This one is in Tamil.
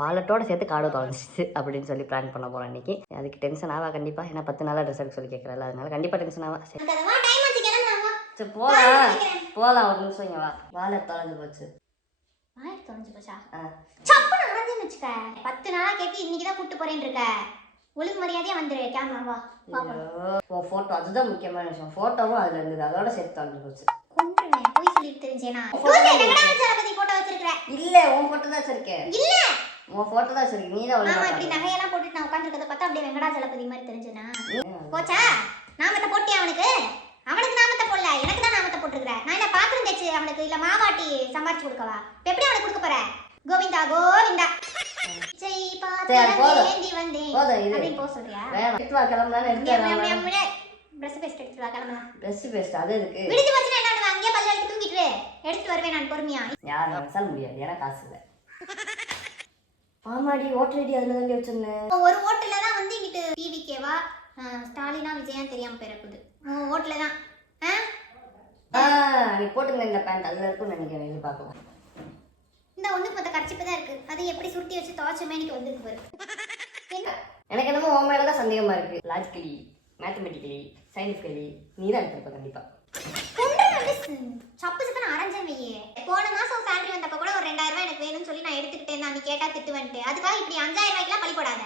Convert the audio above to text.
வாலெட்டோட சேர்த்து கார்டும் தொலைஞ்சிச்சு அப்படின்னு சொல்லி பிளான் பண்ண போகிறோம் இன்னைக்கு. அதுக்கு டென்ஷன் ஆவா கண்டிப்பாக, ஏன்னா 10 நாளாக ட்ரெஸ் எடுக்க சொல்லி கேட்குறல, அதனால கண்டிப்பாக டென்ஷன் ஆவா. சரி போகலாம் ஒரு நிமிஷம் இங்கே வா. வாலெட் தொலைஞ்சு போச்சு. வாலெட் தொலைஞ்சு போச்சா? சப்புன்னு அரைஞ்சேன்னு வச்சுக்க. 10 நாளாக கேட்டு இன்னைக்கு தான் கூப்பிட்டு போறேன்னு இருக்க. ஒழுங்கு மரியாதையா வந்துரு. கேமரா வா. உன் ஃபோட்டோ அதுதான் முக்கியமான விஷயம். ஃபோட்டோவும் அதில் இருந்தது, அதோட சேர்த்து தொலைஞ்சு போச்சு. கொன்றுவேன் போய் சொல்லிட்டு தெரிஞ்சேனா. வெங்கடாச்சலபதி போட்டோ வச்சிருக்கேன். இல்ல உன் ஃபோட்டோ தான் வச்சிருக்கேன். இல்ல உன் ஃபோட்டோ தான் வச்சிருக்கேன். நீ தான் ஆமா இப்படி நகையெல்லாம் போட்டுட்டு நான் உட்கார்ந்திருக்கத பார்த்தா அப்படியே வெங்கடாச்சலபதி மாதிரி தெரிஞ்சேனா. போச்சா? நாமத்தை போட்டியா அவனுக்கு? அவனுக்கு நாமத்தை போடல, எனக்கு தான் நாமத்தை போட்டுருக்கற. நான் என்ன பாத்திரம் தேய்ச்சு அவனுக்கு இல்ல மாவாட்டி சம்பாரிச்சு கொடுக்கவா? எப்படி அவனுக்கு கொடுக்க போற? கோவிந்தா கோவிந்தா ஜெய் பாத்திரம் ஏந்தி வந்தேன் அப்படினு போ சொல்றியா? வேணாம் எடுத்து வா கிளம்பலாம். எடுத்து பிரஷ் பேஸ்ட் எடுத்து வா கிளம்பலாம். பிரஷ் பேஸ்ட் அது இருக்கு. விடுச்சு போச்சுனா என்ன அங்கேயே பல்ல எடுத்து தூங்கிட்டு எடுத்து வருவேன் நான் பொறுமையா. யார் மனசால முடியாது, ஏன்னா காசு இல்ல. ஆமாடி ஹோட்டல் ஐடி அதுல தான் வச்சிருந்தேன். ஒரு ஹோட்டல்ல தான் வந்து இங்கிட்டு டிவிகேவா ஸ்டாலினா விஜயா தெரியாம பேரக்குது. ஹோட்டல்ல தான் நீ போட்டுங்க இந்த பேண்ட் அதுல இருக்கும்னு நினைக்கிறேன். இது பார்க்கலாம். இந்த ஒண்ணுக்கு மொத்த கர்ச்சிப்பு தான் இருக்கு. அது எப்படி சுருட்டி வச்சு துவைச்சமே எனக்கு வந்துருக்கு பாரு. எனக்கு என்னமோ உன் மேல தான் சந்தேகமா இருக்கு. லாஜிக்கலி, மேத்தமெட்டிக்கலி, சயின்டிஃபிக்கலி நீ தான் எடுத்துருப்ப கண்டிப்பா. சப்பு சப்புன்னு அரைஞ்சேன் வையே. போன மாசம் salary வந்தப்ப கூட ஒரு 2000 ரூபாய் எனக்கு வேணும்னு சொல்லி நான் எடுத்துக்கிட்டேன். நீ கேட்டா திட்டுவேன்ட்டு. அதுக்காக இப்படி 5000 ரூபாய்க்குலாம் பழி போடாத.